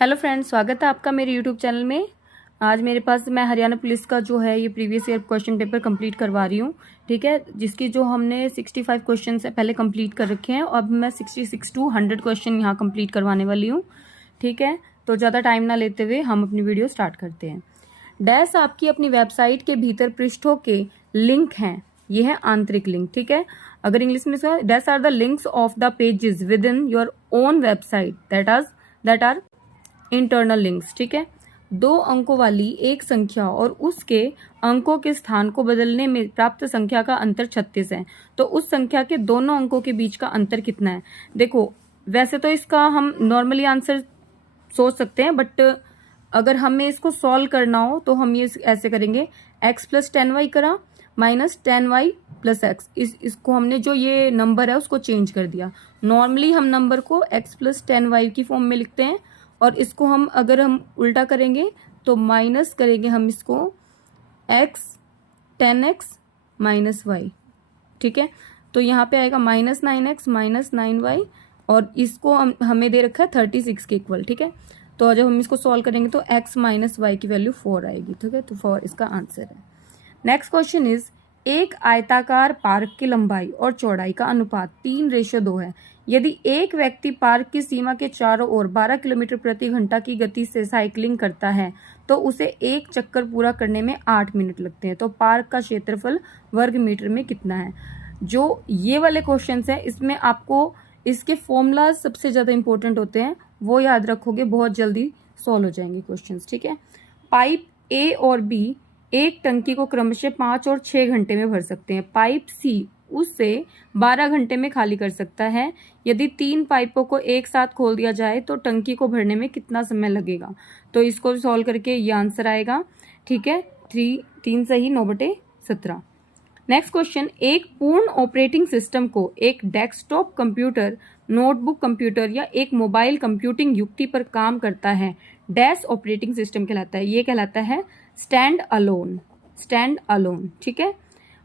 Hello friends, स्वागत है आपका मेरे यूट्यूब चैनल में। आज मेरे पास मैं हरियाणा पुलिस का जो है ये previous year question paper complete करवा रही हूँ। ठीक है, जिसकी जो हमने 65 क्वेश्चन से पहले कंप्लीट कर रखे हैं। अब मैं 66 to 100 क्वेश्चन यहाँ कंप्लीट करवाने वाली हूँ। ठीक है, तो ज़्यादा टाइम ना लेते हुए हम अपनी वीडियो स्टार्ट करते हैं। डैश आपकी अपनी वेबसाइट के भीतर पृष्ठों के लिंक हैं। ये है आंतरिक लिंक। ठीक है, अगर इंग्लिश में dash are the links of the pages within your own website that are internal links. ठीक है, 2 अंकों वाली एक संख्या और उसके अंकों के स्थान को बदलने में प्राप्त संख्या का अंतर 36 है। तो उस संख्या के दोनों अंकों के बीच का अंतर कितना है? देखो, वैसे तो इसका हम नॉर्मली आंसर सोच सकते हैं, बट अगर हमें इसको सॉल्व करना हो तो हम ये ऐसे करेंगे। x + 10y करा माइनस 10y + x। इसको हमने जो ये नंबर है उसको चेंज कर दिया। नॉर्मली हम नंबर को x + 10y की फॉर्म में लिखते हैं, और इसको हम अगर हम उल्टा करेंगे तो माइनस करेंगे हम इसको x 10x - y। ठीक है, तो यहाँ पे आएगा -9x - 9y, और इसको हमें दे रखा है 36 के इक्वल। ठीक है, तो जब हम इसको सॉल्व करेंगे तो x - y की वैल्यू 4 आएगी। ठीक है, तो 4 इसका आंसर है। नेक्स्ट क्वेश्चन इज, एक आयताकार पार्क की लंबाई और चौड़ाई का अनुपात 3:2 है। यदि एक व्यक्ति पार्क की सीमा के चारों ओर 12 किलोमीटर प्रति घंटा की गति से साइकिलिंग करता है तो उसे एक चक्कर पूरा करने में 8 मिनट लगते हैं। तो पार्क का क्षेत्रफल वर्ग मीटर में कितना है? जो ये वाले क्वेश्चंस हैं, इसमें आपको इसके फॉर्मूला सबसे ज़्यादा इंपॉर्टेंट होते हैं, वो याद रखोगे, बहुत जल्दी सॉल्व हो जाएंगे क्वेश्चंस। ठीक है, पाइप ए और बी एक टंकी को क्रमशः 5 और 6 घंटे में भर सकते हैं। पाइप सी उससे 12 घंटे में खाली कर सकता है। यदि 3 पाइपों को एक साथ खोल दिया जाए तो टंकी को भरने में कितना समय लगेगा? तो इसको सॉल्व करके ये आंसर आएगा। ठीक है, 3 सही, 9/17। नेक्स्ट क्वेश्चन, एक पूर्ण ऑपरेटिंग सिस्टम को एक डेस्कटॉप कंप्यूटर, नोटबुक कंप्यूटर या एक मोबाइल कंप्यूटिंग युक्ति पर काम करता है। डैश ऑपरेटिंग सिस्टम कहलाता है। ये कहलाता है स्टैंड अलोन। ठीक है,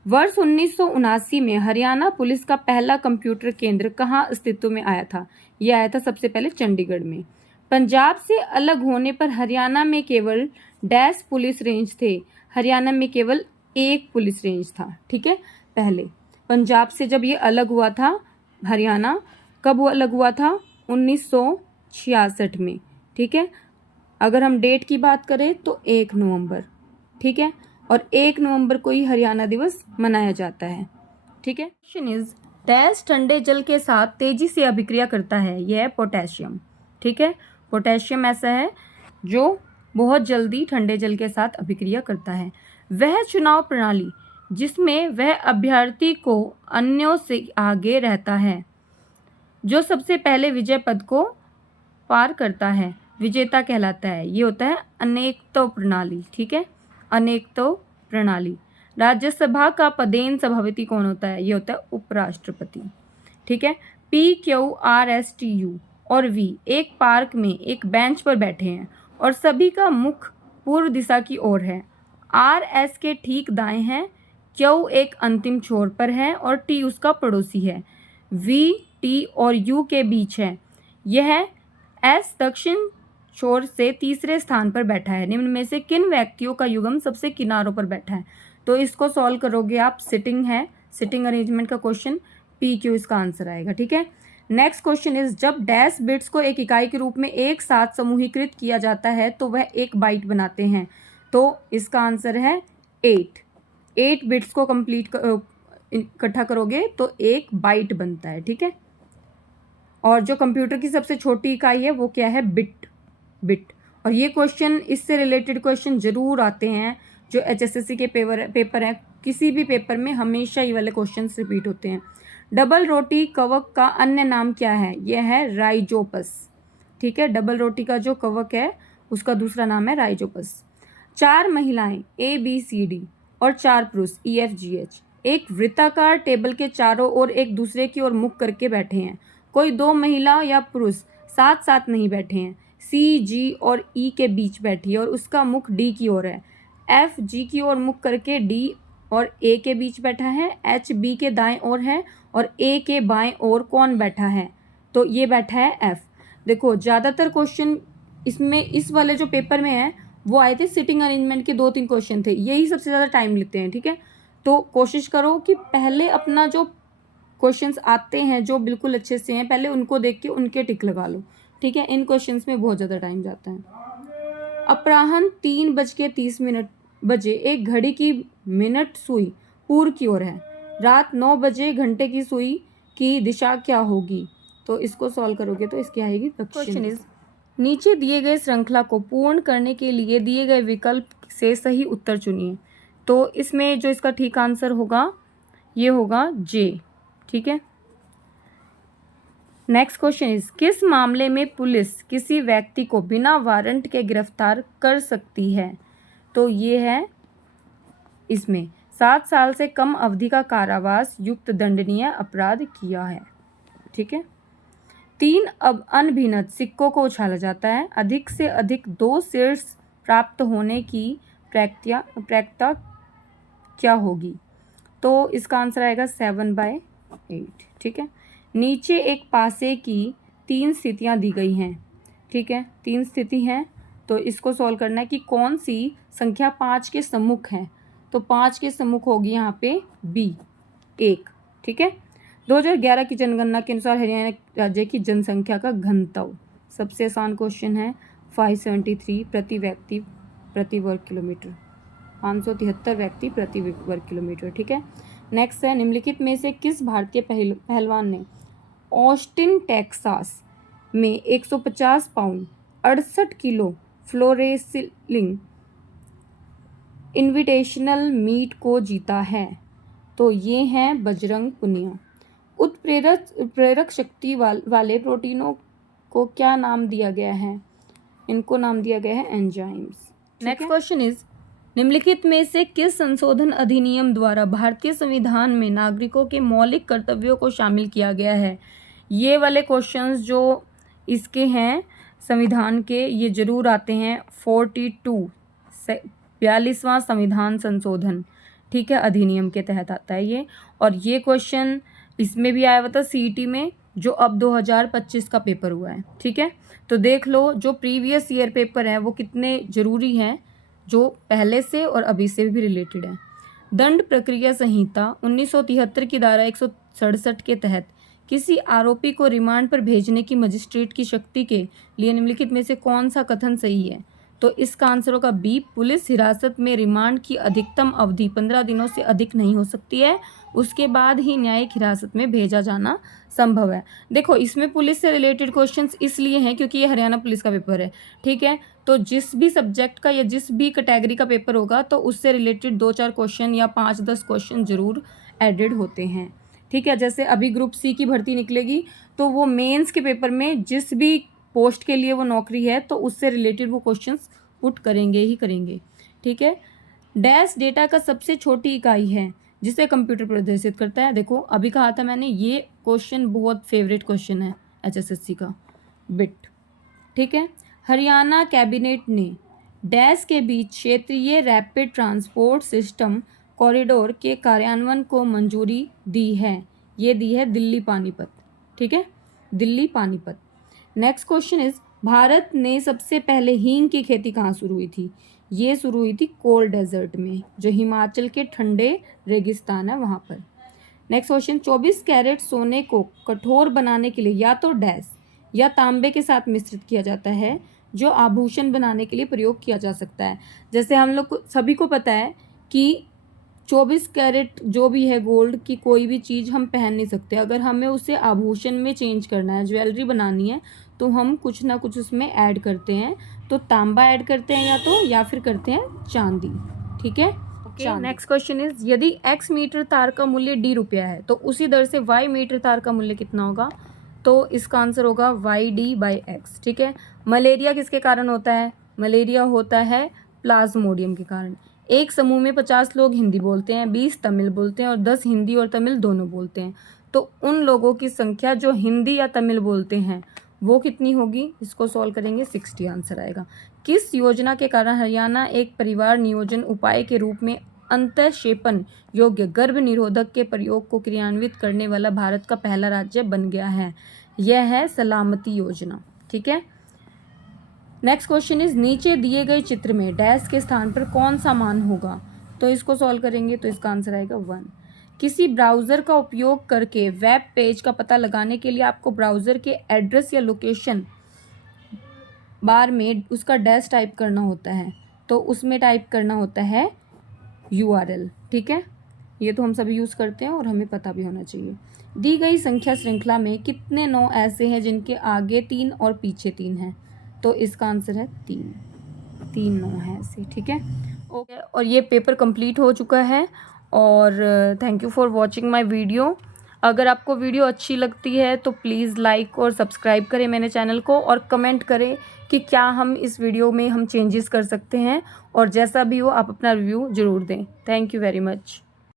वर्ष 1979 में हरियाणा पुलिस का पहला कंप्यूटर केंद्र कहाँ अस्तित्व में आया था? यह आया था सबसे पहले चंडीगढ़ में। पंजाब से अलग होने पर हरियाणा में केवल डैश पुलिस रेंज थे। हरियाणा में केवल एक पुलिस रेंज था। ठीक है, पहले पंजाब से जब ये अलग हुआ था हरियाणा, कब वो अलग हुआ था? 1966 में। ठीक है, अगर हम डेट की बात करें तो 1 नवंबर। ठीक है, और 1 नवंबर को ही हरियाणा दिवस मनाया जाता है। ठीक है, क्वेश्चन इज, डैश ठंडे जल के साथ तेजी से अभिक्रिया करता है। यह है पोटेशियम। ठीक है, पोटेशियम ऐसा है जो बहुत जल्दी ठंडे जल के साथ अभिक्रिया करता है। वह चुनाव प्रणाली जिसमें वह अभ्यर्थी को अन्यों से आगे रहता है जो सबसे पहले विजय पद को पार करता है, विजेता कहलाता है। ये होता है अनेकत्व प्रणाली। ठीक है, अनेकत्व प्रणाली। राज्यसभा का पदेन सभापति कौन होता है? ये होता है उपराष्ट्रपति। ठीक है, PQRSTU और V एक पार्क में एक बेंच पर बैठे हैं और सभी का मुख पूर्व दिशा की ओर है। RS के ठीक दाएं है, Q एक अंतिम छोर पर है और T उसका पड़ोसी है। V T और U के बीच है। यह S दक्षिण छोर से तीसरे स्थान पर बैठा है। निम्न में से किन व्यक्तियों का युग्म सबसे किनारों पर बैठा है? तो इसको सॉल्व करोगे आप, सिटिंग है, सिटिंग अरेंजमेंट का क्वेश्चन, PQ इसका आंसर आएगा। ठीक है, नेक्स्ट क्वेश्चन इज, जब डैश बिट्स को एक इकाई के रूप में एक साथ समूहीकृत किया जाता है तो वह एक बाइट बनाते हैं। तो इसका आंसर है 8 बिट्स को कंप्लीट इकट्ठा करोगे तो 1 बाइट बनता है। ठीक है, और जो कंप्यूटर की सबसे छोटी इकाई है वो क्या है? बिट। और ये क्वेश्चन, इससे रिलेटेड क्वेश्चन जरूर आते हैं जो HSSC के पेपर हैं। किसी भी पेपर में हमेशा ये वाले क्वेश्चन रिपीट होते हैं। डबल रोटी कवक का अन्य नाम क्या है? यह है राइजोपस। ठीक है, डबल रोटी का जो कवक है उसका दूसरा नाम है राइजोपस। 4 महिलाएं ABCD और 4 पुरुष EFGH एक वृत्ताकार टेबल के चारों ओर एक दूसरे की ओर मुख करके बैठे हैं। कोई 2 महिला या पुरुष साथ साथ नहीं बैठे हैं। C, G और E के बीच बैठी है और उसका मुख D की ओर है। F G की ओर मुख करके D और A के बीच बैठा है। H B के दाएं ओर है और A के बाएं ओर कौन बैठा है? तो ये बैठा है F। देखो, ज़्यादातर क्वेश्चन इसमें इस वाले जो पेपर में है वो आए थे सिटिंग अरेंजमेंट के 2-3 क्वेश्चन थे, यही सबसे ज़्यादा टाइम लेते हैं। ठीक है, तो कोशिश करो कि पहले अपना जो क्वेश्चंस आते हैं जो बिल्कुल अच्छे से हैं पहले उनको देख के उनके टिक लगा लो। ठीक है, इन क्वेश्चंस में बहुत ज़्यादा टाइम जाता है। अपराह्न 3:30 बजे एक घड़ी की मिनट सुई पूर्व की ओर है। रात 9 बजे घंटे की सुई की दिशा क्या होगी? तो इसको सॉल्व करोगे तो इसकी आएगी दक्षिण। नीचे दिए गए श्रृंखला को पूर्ण करने के लिए दिए गए विकल्प से सही उत्तर चुनिए। तो इसमें जो इसका ठीक आंसर होगा ये होगा जे। ठीक है, नेक्स्ट क्वेश्चन इज किस मामले में पुलिस किसी व्यक्ति को बिना वारंट के गिरफ्तार कर सकती है? तो ये है इसमें 7 साल से कम अवधि का कारावास युक्त दंडनीय अपराध किया है। ठीक है, 3 अब अनभिनत सिक्कों को उछाला जाता है, अधिक से अधिक 2 शीर्ष प्राप्त होने की प्रायिकता क्या होगी? तो इसका आंसर आएगा 7/8। ठीक है, नीचे एक पासे की 3 स्थितियां दी गई हैं। ठीक है, 3 स्थिति हैं, तो इसको सॉल्व करना है कि कौन सी संख्या 5 के सम्मुख है। तो 5 के सम्मुख होगी यहाँ पे बी 1। ठीक है, 2011 की जनगणना के अनुसार हरियाणा राज्य की जनसंख्या का घनत्व, सबसे आसान क्वेश्चन है, 573 प्रति व्यक्ति प्रति वर्ग किलोमीटर, 573 व्यक्ति प्रति वर्ग किलोमीटर। ठीक है, नेक्स्ट है निम्नलिखित में से किस भारतीय पहलवान ने ऑस्टिन टेक्सास में 150 पाउंड 68 किलो फ्लोरेसिलिंग इनविटेशनल मीट को जीता है? तो ये हैं बजरंग पुनिया। उत्प्रेरक शक्ति वाले प्रोटीनों को क्या नाम दिया गया है? इनको नाम दिया गया है एंजाइम्स। नेक्स्ट क्वेश्चन इज निम्नलिखित में से किस संशोधन अधिनियम द्वारा भारतीय संविधान में नागरिकों के मौलिक कर्तव्यों को शामिल किया गया है? ये वाले क्वेश्चंस जो इसके हैं संविधान के, ये जरूर आते हैं। 42वां संविधान संशोधन, ठीक है, अधिनियम के तहत आता है ये। और ये क्वेश्चन इसमें भी आया हुआ था सीईटी में, जो अब 2025 का पेपर हुआ है। ठीक है, तो देख लो जो प्रीवियस ईयर पेपर है वो कितने जरूरी हैं, जो पहले से और अभी से भी रिलेटेड है। दंड प्रक्रिया संहिता 1973 की धारा 167 के तहत किसी आरोपी को रिमांड पर भेजने की मजिस्ट्रेट की शक्ति के लिए निम्नलिखित में से कौन सा कथन सही है? तो इसका आंसर होगा बी, पुलिस हिरासत में रिमांड की अधिकतम अवधि 15 दिनों से अधिक नहीं हो सकती है, उसके बाद ही न्यायिक हिरासत में भेजा जाना संभव है। देखो इसमें पुलिस से रिलेटेड क्वेश्चंस इसलिए हैं क्योंकि ये हरियाणा पुलिस का पेपर है। ठीक है, तो जिस भी सब्जेक्ट का या जिस भी कैटेगरी का पेपर होगा तो उससे रिलेटेड 2-4 क्वेश्चन या 5-10 क्वेश्चन जरूर एडेड होते हैं। ठीक है, जैसे अभी ग्रुप सी की भर्ती निकलेगी तो वो मेंस के पेपर में जिस भी पोस्ट के लिए वो नौकरी है तो उससे रिलेटेड वो क्वेश्चंस पुट करेंगे ही करेंगे। ठीक है, डैश डेटा का सबसे छोटी इकाई है जिसे कंप्यूटर प्रदर्शित करता है। देखो अभी कहा था मैंने, ये क्वेश्चन बहुत फेवरेट क्वेश्चन है एचएसएससी का, बिट। ठीक है, हरियाणा कैबिनेट ने डैश के बीच क्षेत्रीय रैपिड ट्रांसपोर्ट सिस्टम कॉरिडोर के कार्यान्वयन को मंजूरी दी है। ये दी है दिल्ली पानीपत। ठीक है, Delhi Panipat. Next question is Bharat ने सबसे पहले हींग की खेती कहाँ शुरू हुई थी? ये शुरू हुई थी कोल डेजर्ट में, जो हिमाचल के ठंडे रेगिस्तान है वहाँ पर। नेक्स्ट क्वेश्चन, 24 कैरेट सोने को कठोर बनाने के लिए या तो डैश या तांबे के साथ मिश्रित किया जाता है, जो आभूषण बनाने के लिए प्रयोग किया जा सकता है। जैसे हम लोग सभी को पता है कि 24 कैरेट जो भी है गोल्ड की कोई भी चीज़ हम पहन नहीं सकते, अगर हमें उसे आभूषण में चेंज करना है, ज्वेलरी बनानी है, तो हम कुछ ना कुछ उसमें ऐड करते हैं। तो तांबा ऐड करते हैं या फिर करते हैं चांदी। ठीक है, नेक्स्ट क्वेश्चन इज यदि x मीटर तार का मूल्य d रुपया है तो उसी दर से y मीटर तार का मूल्य कितना होगा? तो इसका आंसर होगा YD/x। ठीक है, मलेरिया किसके कारण होता है? मलेरिया होता है प्लाज्मोडियम के कारण। एक समूह में 50 लोग हिंदी बोलते हैं, 20 तमिल बोलते हैं और 10 हिंदी और तमिल दोनों बोलते हैं। तो उन लोगों की संख्या जो हिंदी या तमिल बोलते हैं वो कितनी होगी? इसको सॉल्व करेंगे 60 आंसर आएगा। किस योजना के कारण हरियाणा एक परिवार नियोजन उपाय के रूप में अंतःक्षेपण योग्य गर्भ निरोधक के प्रयोग को क्रियान्वित करने वाला भारत का पहला राज्य बन गया है? यह है सलामती योजना। ठीक है, नेक्स्ट क्वेश्चन इज नीचे दिए गए चित्र में डैश के स्थान पर कौन सा मान होगा। तो इसको सॉल्व करेंगे तो इसका आंसर आएगा 1। किसी ब्राउज़र का उपयोग करके वेब पेज का पता लगाने के लिए आपको ब्राउज़र के एड्रेस या लोकेशन बार में उसका डैश टाइप करना होता है, तो उसमें टाइप करना होता है URL। ठीक है, ये तो हम सभी यूज़ करते हैं और हमें पता भी होना चाहिए। दी गई संख्या श्रृंखला में कितने 9 ऐसे हैं जिनके आगे 3 और पीछे 3 हैं। तो इसका आंसर है 3 9 है ऐसे। ठीक है, ओके। और ये पेपर कंप्लीट हो चुका है और thank you for watching my video. अगर आपको वीडियो अच्छी लगती है तो प्लीज़ लाइक और सब्सक्राइब करें मेरे चैनल को और कमेंट करें कि क्या हम इस वीडियो में हम चेंजेस कर सकते हैं, और जैसा भी हो आप अपना रिव्यू ज़रूर दें। Thank you very much.